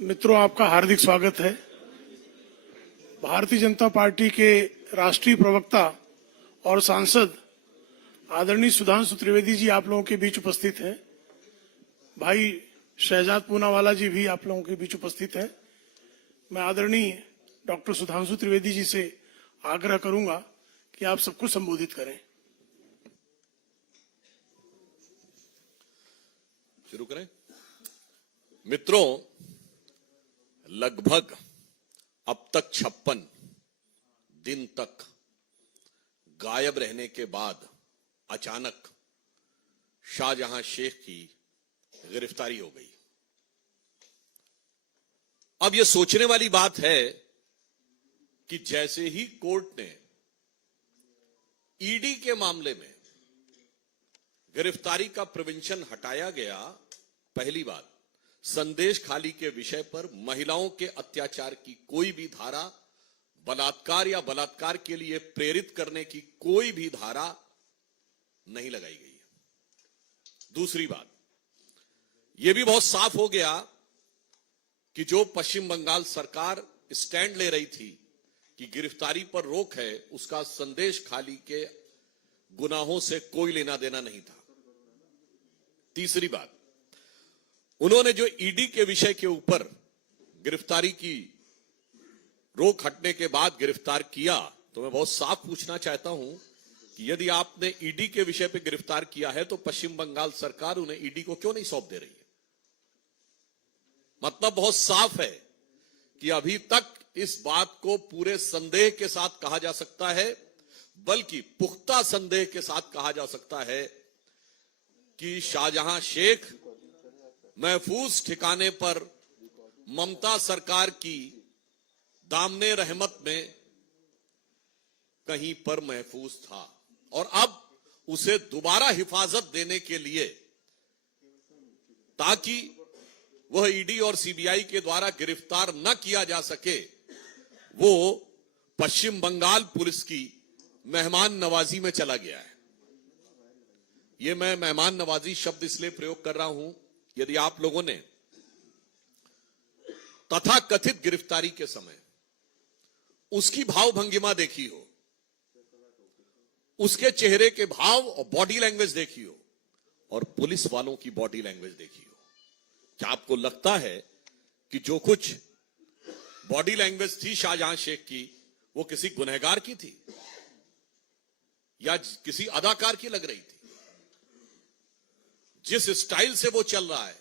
मित्रों, आपका हार्दिक स्वागत है। भारतीय जनता पार्टी के राष्ट्रीय प्रवक्ता और सांसद आदरणीय सुधांशु त्रिवेदी जी आप लोगों के बीच उपस्थित हैं। भाई शहजाद पूनावाला जी भी आप लोगों के बीच उपस्थित हैं। मैं आदरणीय डॉक्टर सुधांशु त्रिवेदी जी से आग्रह करूंगा कि आप सबको संबोधित करें। शुरू करें। मित्रों, लगभग अब तक 56 दिन तक गायब रहने के बाद अचानक शाहजहां शेख की गिरफ्तारी हो गई। अब यह सोचने वाली बात है कि जैसे ही कोर्ट ने ईडी के मामले में गिरफ्तारी का प्रिवेंशन हटाया गया, पहली बात संदेश खाली के विषय पर महिलाओं के अत्याचार की कोई भी धारा, बलात्कार या बलात्कार के लिए प्रेरित करने की कोई भी धारा नहीं लगाई गई है। दूसरी बात यह भी बहुत साफ हो गया कि जो पश्चिम बंगाल सरकार स्टैंड ले रही थी कि गिरफ्तारी पर रोक है, उसका संदेश खाली के गुनाहों से कोई लेना देना नहीं था। तीसरी बात, उन्होंने जो ईडी के विषय के ऊपर गिरफ्तारी की रोक हटने के बाद गिरफ्तार किया, तो मैं बहुत साफ पूछना चाहता हूं कि यदि आपने ईडी के विषय पर गिरफ्तार किया है तो पश्चिम बंगाल सरकार उन्हें ईडी को क्यों नहीं सौंप दे रही है? मतलब बहुत साफ है कि अभी तक इस बात को पूरे संदेह के साथ कहा जा सकता है, बल्कि पुख्ता संदेह के साथ कहा जा सकता है कि शाहजहां शेख महफूज ठिकाने पर ममता सरकार की दामने रहमत में कहीं पर महफूज था और अब उसे दोबारा हिफाजत देने के लिए, ताकि वह ईडी और सीबीआई के द्वारा गिरफ्तार न किया जा सके, वो पश्चिम बंगाल पुलिस की मेहमान नवाजी में चला गया है। यह मैं मेहमान नवाजी शब्द इसलिए प्रयोग कर रहा हूं, यदि आप लोगों ने तथाकथित गिरफ्तारी के समय उसकी भाव भंगिमा देखी हो, उसके चेहरे के भाव और बॉडी लैंग्वेज देखी हो, और पुलिस वालों की बॉडी लैंग्वेज देखी हो, क्या आपको लगता है कि जो कुछ बॉडी लैंग्वेज थी शाहजहां शेख की, वो किसी गुनहगार की थी या किसी अदाकार की लग रही थी? जिस स्टाइल से वो चल रहा है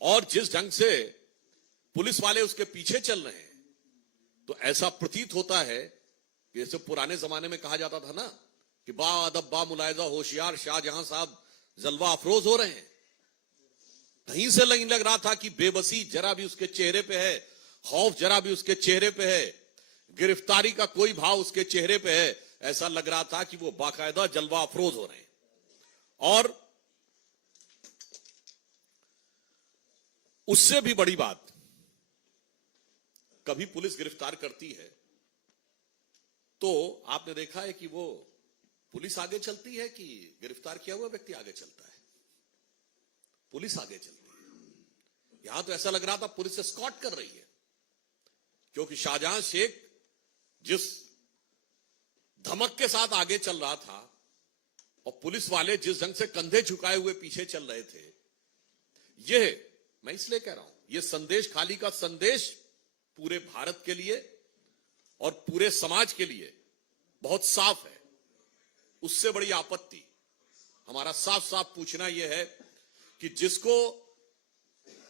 और जिस ढंग से पुलिस वाले उसके पीछे चल रहे हैं, तो ऐसा प्रतीत होता है कि जैसे पुराने जमाने में कहा जाता था ना कि बा अदब बा मुलायजा होशियार शाहजहां साहब जलवा अफरोज हो रहे हैं। कहीं से नहीं लग रहा था कि बेबसी जरा भी उसके चेहरे पे है, खौफ जरा भी उसके चेहरे पे है, गिरफ्तारी का कोई भाव उसके चेहरे पे है। ऐसा लग रहा था कि वो बाकायदा जलवा अफरोज हो रहे हैं। और उससे भी बड़ी बात, कभी पुलिस गिरफ्तार करती है तो आपने देखा है कि वो पुलिस आगे चलती है कि गिरफ्तार किया हुआ व्यक्ति आगे चलता है? पुलिस आगे चलती है। यहां तो ऐसा लग रहा था पुलिस एस्कॉर्ट कर रही है, क्योंकि शाहजहां शेख जिस धमक के साथ आगे चल रहा था और पुलिस वाले जिस ढंग से कंधे झुकाए हुए पीछे चल रहे थे, यह मैं इसलिए कह रहा हूं, यह संदेश खाली का संदेश पूरे भारत के लिए और पूरे समाज के लिए बहुत साफ है। उससे बड़ी आपत्ति हमारा साफ साफ पूछना यह है कि जिसको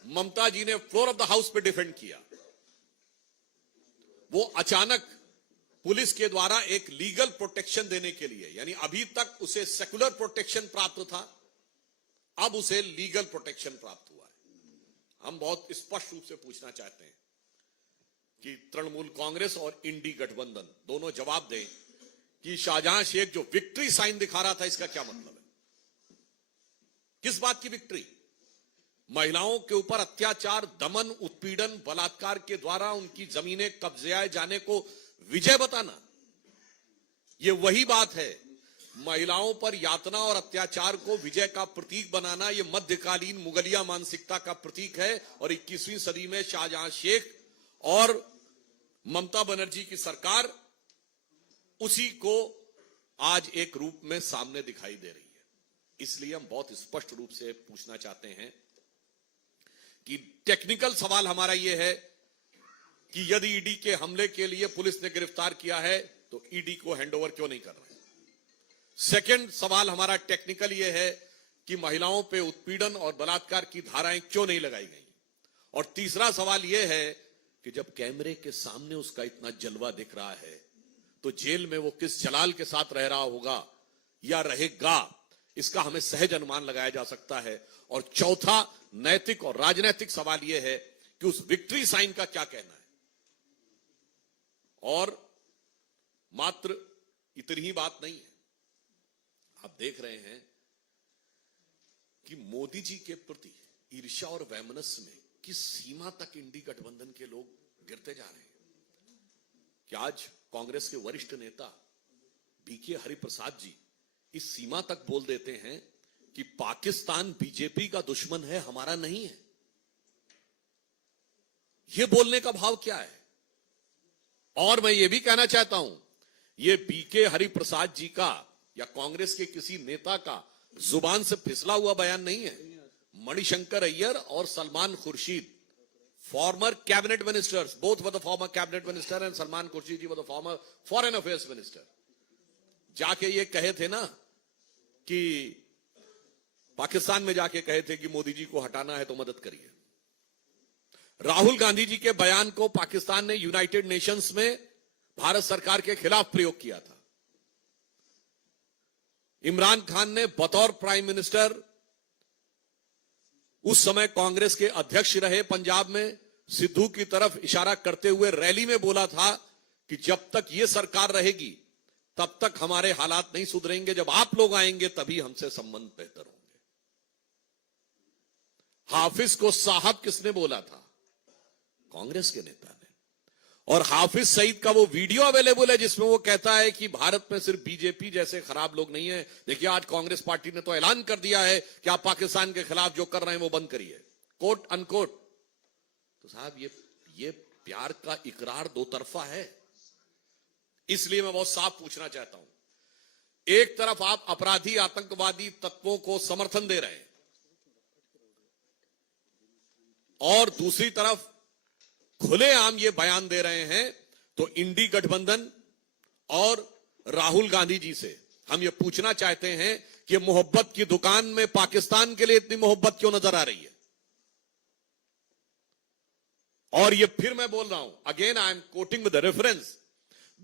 ममता जी ने फ्लोर ऑफ द हाउस पे डिफेंड किया, वो अचानक पुलिस के द्वारा एक लीगल प्रोटेक्शन देने के लिए, यानी अभी तक उसे सेकुलर प्रोटेक्शन प्राप्त था, अब उसे लीगल प्रोटेक्शन प्राप्त हुआ है। हम बहुत स्पष्ट रूप से पूछना चाहते हैं कि तृणमूल कांग्रेस और इंडी गठबंधन दोनों जवाब दें कि शाहजहां शेख जो विक्ट्री साइन दिखा रहा था, इसका क्या मतलब है? किस बात की विक्ट्री? महिलाओं के ऊपर अत्याचार, दमन, उत्पीड़न, बलात्कार के द्वारा उनकी जमीनें कब्जे जाने को विजय बताना, यह वही बात है महिलाओं पर यातना और अत्याचार को विजय का प्रतीक बनाना, यह मध्यकालीन मुगलिया मानसिकता का प्रतीक है। और 21वीं सदी में शाहजहां शेख और ममता बनर्जी की सरकार उसी को आज एक रूप में सामने दिखाई दे रही है। इसलिए हम बहुत स्पष्ट रूप से पूछना चाहते हैं कि टेक्निकल सवाल हमारा यह है कि यदि ईडी के हमले के लिए पुलिस ने गिरफ्तार किया है तो ईडी को हैंडओवर क्यों नहीं कर रहे? सेकंड सवाल हमारा टेक्निकल यह है कि महिलाओं पे उत्पीड़न और बलात्कार की धाराएं क्यों नहीं लगाई गई? और तीसरा सवाल यह है कि जब कैमरे के सामने उसका इतना जलवा दिख रहा है तो जेल में वो किस जलाल के साथ रह रहा होगा या रहेगा, इसका हमें सहज अनुमान लगाया जा सकता है। और चौथा नैतिक और राजनीतिक सवाल यह है कि उस विक्ट्री साइन का क्या कहना है। और मात्र इतनी ही बात नहीं है, आप देख रहे हैं कि मोदी जी के प्रति ईर्ष्या और वैमनस्य में किस सीमा तक इंडी गठबंधन के लोग गिरते जा रहे हैं कि आज कांग्रेस के वरिष्ठ नेता बीके हरिप्रसाद जी इस सीमा तक बोल देते हैं कि पाकिस्तान बीजेपी का दुश्मन है, हमारा नहीं है। यह बोलने का भाव क्या है? और मैं यह भी कहना चाहता हूं, यह बीके हरिप्रसाद जी का या कांग्रेस के किसी नेता का जुबान से फिसला हुआ बयान नहीं है। मणिशंकर अय्यर और Salman Khurshid, former cabinet ministers, both were the former cabinet minister and Salman Khurshid ji were the former foreign affairs minister, जाके ये कहे थे ना कि पाकिस्तान में जाके कहे थे कि मोदी जी को हटाना है तो मदद करिए। राहुल गांधी जी के बयान को पाकिस्तान ने यूनाइटेड नेशंस में भारत सरकार के खिलाफ प्रयोग किया था। इमरान खान ने बतौर प्राइम मिनिस्टर, उस समय कांग्रेस के अध्यक्ष रहे पंजाब में, सिद्धू की तरफ इशारा करते हुए रैली में बोला था कि जब तक यह सरकार रहेगी तब तक हमारे हालात नहीं सुधरेंगे, जब आप लोग आएंगे तभी हमसे संबंध बेहतर होंगे। हाफिज को साहब किसने बोला था? कांग्रेस के नेता ने। और हाफिज सईद का वो वीडियो अवेलेबल है जिसमें वो कहता है कि भारत में सिर्फ बीजेपी जैसे खराब लोग नहीं है। देखिए, आज कांग्रेस पार्टी ने तो ऐलान कर दिया है कि आप पाकिस्तान के खिलाफ जो कर रहे हैं वो बंद करिए, कोट अनकोट। तो साहब, ये प्यार का इकरार दो तरफा है। इसलिए मैं बहुत साफ पूछना चाहता हूं, एक तरफ आप अपराधी आतंकवादी तत्वों को समर्थन दे रहे हैं और दूसरी तरफ खुलेआम ये बयान दे रहे हैं, तो इंडी गठबंधन और राहुल गांधी जी से हम ये पूछना चाहते हैं कि मोहब्बत की दुकान में पाकिस्तान के लिए इतनी मोहब्बत क्यों नजर आ रही है? और ये फिर मैं बोल रहा हूं, again I am quoting with the reference,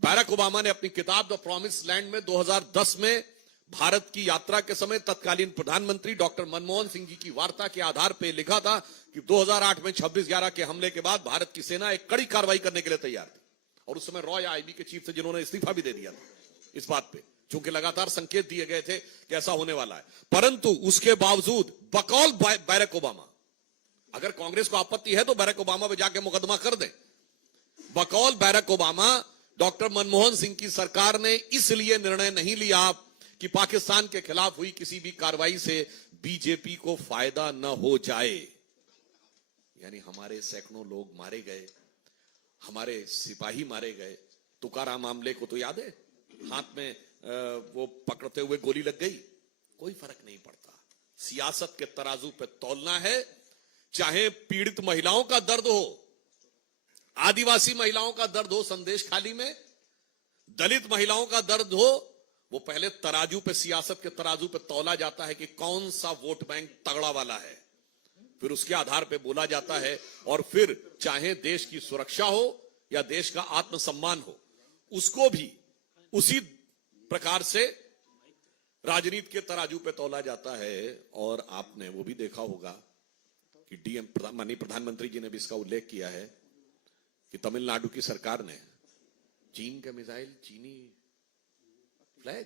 Barack Obama ने अपनी किताब द प्रॉमिस लैंड में 2010 में भारत की यात्रा के समय तत्कालीन प्रधानमंत्री डॉक्टर मनमोहन सिंह जी की वार्ता के आधार पर लिखा था कि 2008 में 26/11 के हमले के बाद भारत की सेना एक कड़ी कार्रवाई करने के लिए तैयार थी। और उस समय रॉय आईबी के चीफ से जिन्होंने इस्तीफा भी दे दिया था इस बात पे, चूंकि लगातार संकेत दिए गए थे कि ऐसा होने वाला है। परंतु उसके बावजूद बकौल बैरक ओबामा, अगर कांग्रेस को आपत्ति है तो बैरक ओबामा पे जाके मुकदमा कर दें, बकौल Barack Obama doctor Manmohan Singh की सरकार ने इसलिए निर्णय नहीं लिया कि पाकिस्तान के खिलाफ हुई किसी भी कार्रवाई से बीजेपी को फायदा न हो जाए। यानी हमारे सैकड़ों लोग मारे गए, हमारे सिपाही मारे गए। तुकाराम मामले को तो याद है, हाथ में वो पकड़ते हुए गोली लग गई, कोई फर्क नहीं पड़ता। सियासत के तराजू पे तौलना है, चाहे पीड़ित महिलाओं का दर्द हो, आदिवासी महिलाओं का दर्द हो संदेश खाली में, दलित महिलाओं का दर्द हो, वो पहले तराजू पे, सियासत के तराजू पे तौला जाता है कि कौन सा वोट बैंक तगड़ा वाला है, फिर उसके आधार पे बोला जाता है। और फिर चाहे देश की सुरक्षा हो या देश का आत्मसम्मान हो, उसको भी उसी प्रकार से राजनीति के तराजू पे तौला जाता है। और आपने वो भी देखा होगा कि माननीय प्रधानमंत्री जी ने भी इसका उल्लेख किया है कि तमिलनाडु की सरकार ने चीन का मिसाइल, चीनी फ्लैग,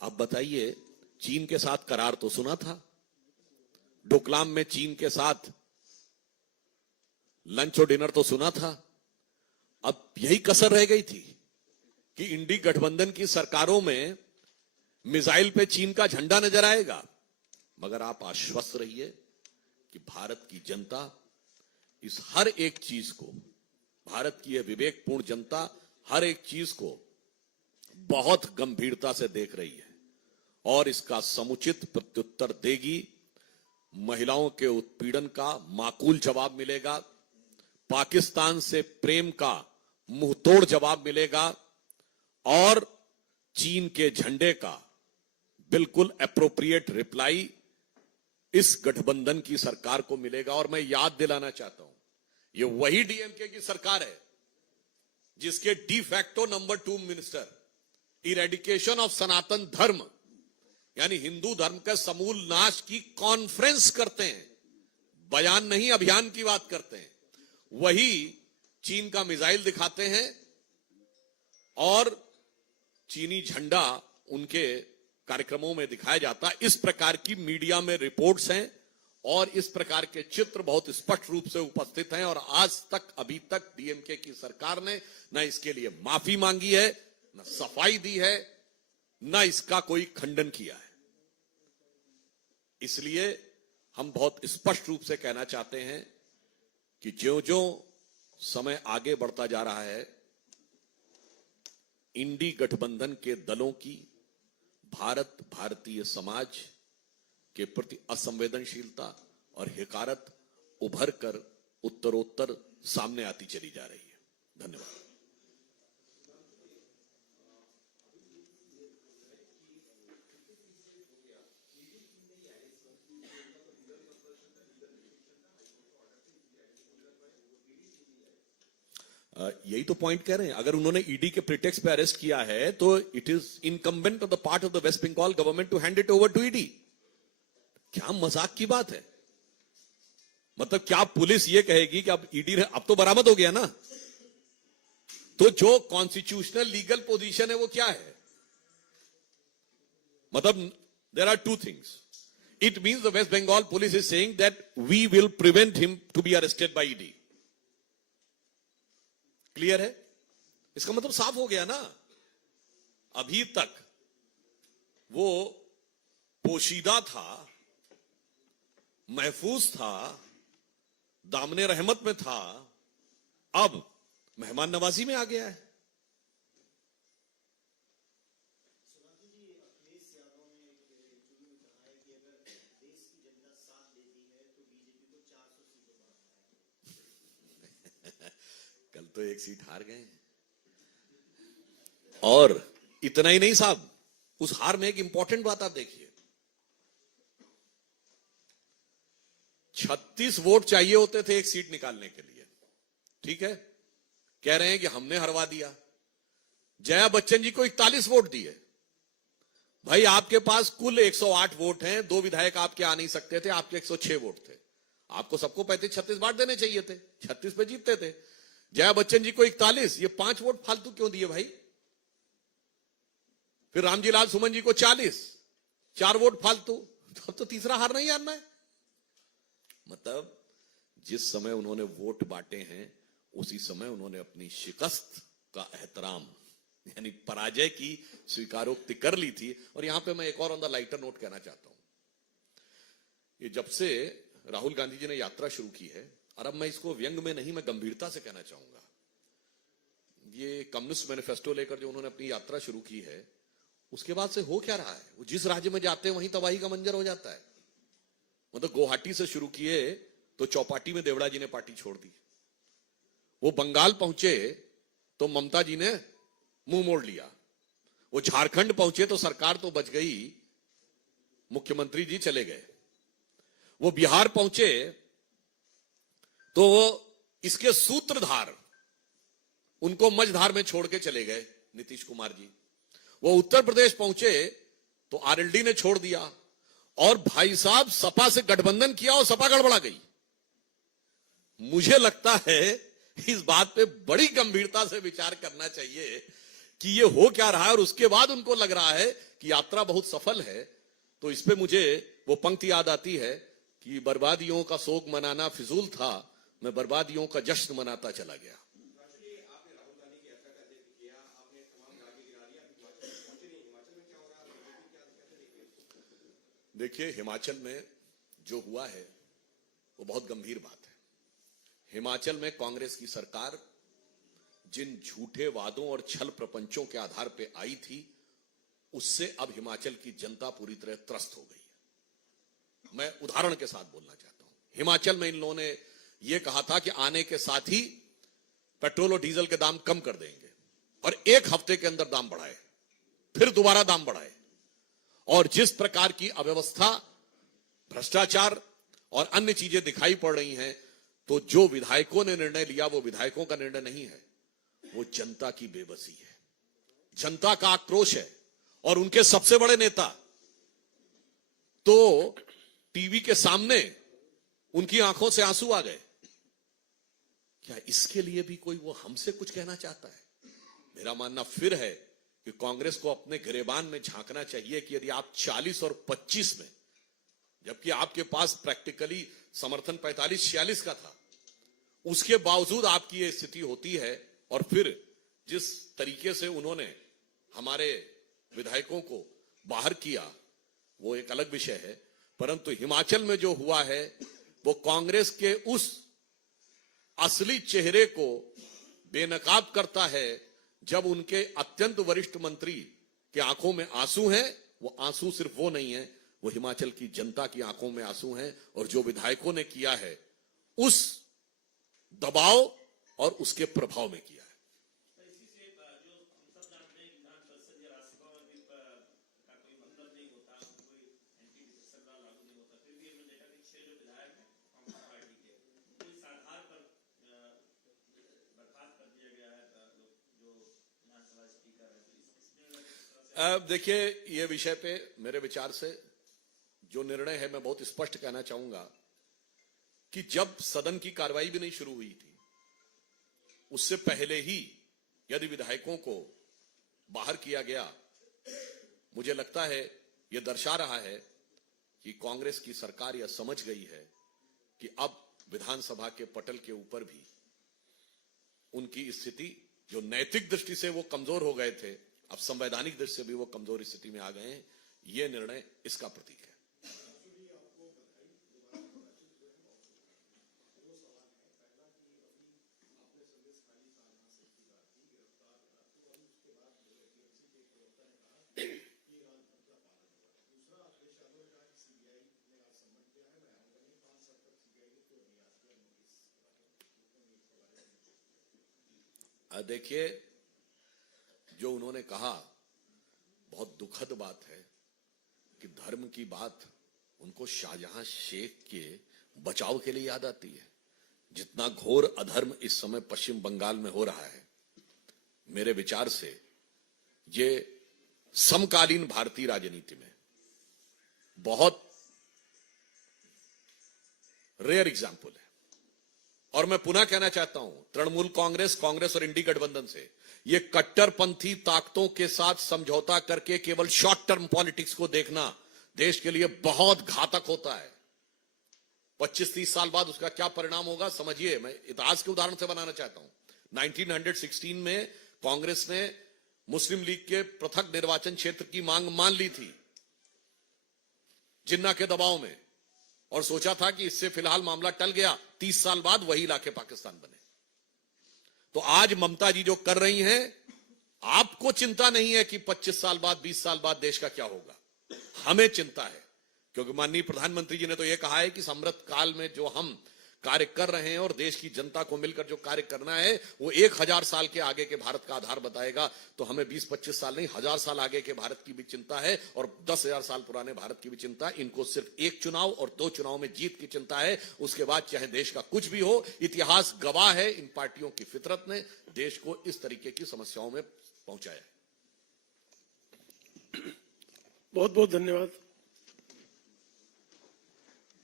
अब बताइए, चीन के साथ करार तो सुना था, डोकलाम में चीन के साथ लंच और डिनर तो सुना था, अब यही कसर रह गई थी कि इंडी गठबंधन की सरकारों में मिसाइल पे चीन का झंडा नजर आएगा, मगर आप आश्वस्त रहिए कि भारत की जनता इस हर एक चीज को, भारत की यह विवेकपूर्ण जनता हर एक चीज को बहुत गंभीरता से देख रही है और इसका समुचित प्रत्युत्तर देगी। महिलाओं के उत्पीड़न का माकूल जवाब मिलेगा, पाकिस्तान से प्रेम का मुंहतोड़ जवाब मिलेगा और चीन के झंडे का बिल्कुल एप्रोप्रिएट रिप्लाई इस गठबंधन की सरकार को मिलेगा। और मैं याद दिलाना चाहता हूं, ये वही डीएमके की सरकार है जिसके de facto number 2 minister eradication of Sanatan Dharma यानी हिंदू धर्म के समूल नाश की कॉन्फ्रेंस करते हैं, बयान नहीं अभियान की बात करते हैं, वही चीन का मिसाइल दिखाते हैं और चीनी झंडा उनके कार्यक्रमों में दिखाया जाता है। इस प्रकार की मीडिया में रिपोर्ट्स हैं और इस प्रकार के चित्र बहुत स्पष्ट रूप से उपस्थित हैं और आज तक अभी तक डीएमके की सरकार ने न इसके लिए माफी मांगी है, न सफाई दी है, न इसका कोई खंडन किया है। इसलिए हम बहुत स्पष्ट रूप से कहना चाहते हैं कि ज्यों-ज्यों समय आगे बढ़ता जा रहा है, इंडी गठबंधन के दलों की भारतीय समाज के प्रति असंवेदनशीलता और हिकारत उभर कर उत्तरोत्तर सामने आती चली जा रही है। धन्यवाद। यही तो पॉइंट कह रहे हैं, अगर उन्होंने ईडी के प्रिटेक्स्ट पे अरेस्ट किया है तो it is incumbent on the part of the West Bengal government to hand it over to ED. क्या मजाक की बात है? मतलब क्या पुलिस ये कहेगी कि अब ईडी अब तो बरामद हो गया ना, तो जो कॉन्स्टिट्यूशनल लीगल पोजीशन है वो क्या है? मतलब there are two things. It means the West Bengal police is saying that we will prevent him to be arrested by ED. Clear है? इसका मतलब साफ हो गया ना, अभी तक वो पोशीदा था, महफूज था, दामने रहमत में था, अब मेहमान नवाजी में आ गया है। कल तो एक सीट हार गए और इतना ही नहीं साहब, उस हार में एक इंपॉर्टेंट बात आप देखिए, 36 वोट चाहिए होते थे एक सीट निकालने के लिए, ठीक है? कह रहे हैं कि हमने हरवा दिया। जया बच्चन जी को 41 वोट दिए। भाई आपके पास कुल 108 वोट हैं, 2 विधायक आपके आ नहीं सकते थे, आपके 106 वोट थे, आपको सबको 35-36 बांट देने चाहिए थे, 36 पे जीतते थे। जया बच्चन जी को 41, ये 5 वोट फालतू क्यों दिए भाई? फिर रामजी लाल सुमन जी को 40, 4 वोट फालतू, तो तीसरा हार नहीं आना है। मतलब जिस समय उन्होंने वोट बांटे हैं उसी समय उन्होंने अपनी शिकस्त का एहतराम यानी पराजय की स्वीकारोक्ति कर ली थी। और यहां पे मैं एक और ऑन द लाइटर नोट कहना चाहता हूं, ये जब से राहुल गांधी जी ने यात्रा शुरू की है, और अब मैं इसको व्यंग में नहीं, मैं गंभीरता से कहना चाहूंगा, ये कम्युनिस्ट मैनिफेस्टो लेकर जो उन्होंने अपनी यात्रा शुरू की है, उसके बाद से हो क्या रहा है? वो जिस राज्य में जाते हैं वहीं तबाही का मंजर हो जाता है। मतलब गुवाहाटी से शुरू किए तो चौपाटी में देवड़ा जी ने पार्टी छोड़ दी, वो बंगाल पहुंचे तो ममता जी ने मुंह मोड़ लिया, वो झारखंड पहुंचे तो सरकार तो बच गई, मुख्यमंत्री जी चले गए, वो बिहार पहुंचे तो इसके सूत्रधार उनको मझधार में छोड़ के चले गए नीतीश कुमार जी, वो उत्तर प्रदेश पहुंचे तो आरएलडी ने छोड़ दिया, और भाई साहब सपा से गठबंधन किया और सपा गड़बड़ा गई। मुझे लगता है इस बात पे बड़ी गंभीरता से विचार करना चाहिए कि ये हो क्या रहा है, और उसके बाद उनको लग रहा है कि यात्रा बहुत सफल है। तो इस पे मुझे वो पंक्ति याद आती है कि बर्बादियों का शोक मनाना फिजूल था, मैं बर्बादियों का जश्न मनाता चला गया। देखिए, हिमाचल में जो हुआ है वो बहुत गंभीर बात है। हिमाचल में कांग्रेस की सरकार जिन झूठे वादों और छल प्रपंचों के आधार पर आई थी, उससे अब हिमाचल की जनता पूरी तरह त्रस्त हो गई है। मैं उदाहरण के साथ बोलना चाहता हूं। हिमाचल में इन लोगों ने यह कहा था कि आने के साथ ही पेट्रोल और डीजल के दाम कम कर देंगे, और एक हफ्ते के अंदर दाम बढ़ाए, फिर दोबारा दाम बढ़ाए। और जिस प्रकार की अव्यवस्था, भ्रष्टाचार और अन्य चीजें दिखाई पड़ रही हैं, तो जो विधायकों ने निर्णय लिया वो विधायकों का निर्णय नहीं है, वो जनता की बेबसी है, जनता का आक्रोश है। और उनके सबसे बड़े नेता तो टीवी के सामने उनकी आंखों से आंसू आ गए। क्या इसके लिए भी कोई वो हमसे कुछ कहना चाहता है? मेरा मानना फिर है कि कांग्रेस को अपने गिरेबान में झांकना चाहिए कि यदि आप 40 और 25 में, जबकि आपके पास प्रैक्टिकली समर्थन 45-46 का था, उसके बावजूद आपकी यह स्थिति होती है। और फिर जिस तरीके से उन्होंने हमारे विधायकों को बाहर किया, वो एक अलग विषय है। परंतु हिमाचल में जो हुआ है वो कांग्रेस के उस असली चेहरे को बेनकाब करता है। जब उनके अत्यंत वरिष्ठ मंत्री के आंखों में आंसू हैं, वो आंसू सिर्फ वो नहीं है, वो हिमाचल की जनता की आंखों में आंसू हैं। और जो विधायकों ने किया है उस दबाव और उसके प्रभाव में किया है। देखिए, ये विषय पे मेरे विचार से जो निर्णय है, मैं बहुत स्पष्ट कहना चाहूंगा कि जब सदन की कार्रवाई भी नहीं शुरू हुई थी, उससे पहले ही यदि विधायकों को बाहर किया गया, मुझे लगता है यह दर्शा रहा है कि कांग्रेस की सरकार यह समझ गई है कि अब विधानसभा के पटल के ऊपर भी उनकी स्थिति, जो नैतिक दृष्टि से वो कमजोर हो गए थे, अब संवैधानिक दृष्टि से भी वो कमजोर स्थिति में आ गए हैं। ये निर्णय इसका प्रतीक है। देखिए, जो उन्होंने कहा, बहुत दुखद बात है कि धर्म की बात उनको शाहजहां शेख के बचाव के लिए याद आती है। जितना घोर अधर्म इस समय पश्चिम बंगाल में हो रहा है, मेरे विचार से ये समकालीन भारतीय राजनीति में बहुत रेयर एग्जाम्पल है। और मैं पुनः कहना चाहता हूं, तृणमूल कांग्रेस, कांग्रेस और इंडी गठबंधन से ये कट्टरपंथी ताकतों के साथ समझौता करके केवल शॉर्ट टर्म पॉलिटिक्स को देखना देश के लिए बहुत घातक होता है। 25-30 साल बाद उसका क्या परिणाम होगा समझिए। मैं इतिहास के उदाहरण से बनाना चाहता हूं। 1916 में कांग्रेस ने मुस्लिम लीग के पृथक निर्वाचन क्षेत्र की मांग मान ली थी जिन्ना के दबाव में, और सोचा था कि इससे फिलहाल मामला टल गया। 30 साल बाद वही इलाके पाकिस्तान बने। तो आज ममता जी जो कर रही हैं, आपको चिंता नहीं है कि 25 साल बाद, 20 साल बाद देश का क्या होगा। हमें चिंता है, क्योंकि माननीय प्रधानमंत्री जी ने तो यह कहा है कि अमृत काल में जो हम कार्य कर रहे हैं और देश की जनता को मिलकर जो कार्य करना है, वो 1000 साल के आगे के भारत का आधार बताएगा। तो हमें 20-25 साल नहीं, 1000 साल आगे के भारत की भी चिंता है, और 10,000 साल पुराने भारत की भी चिंता है। इनको सिर्फ एक चुनाव और 2 चुनाव में जीत की चिंता है। उसके बाद चाहे देश का कुछ भी हो, इतिहास गवाह है, इन पार्टियों की फितरत ने देश को इस तरीके की समस्याओं में पहुंचाया। बहुत बहुत धन्यवाद।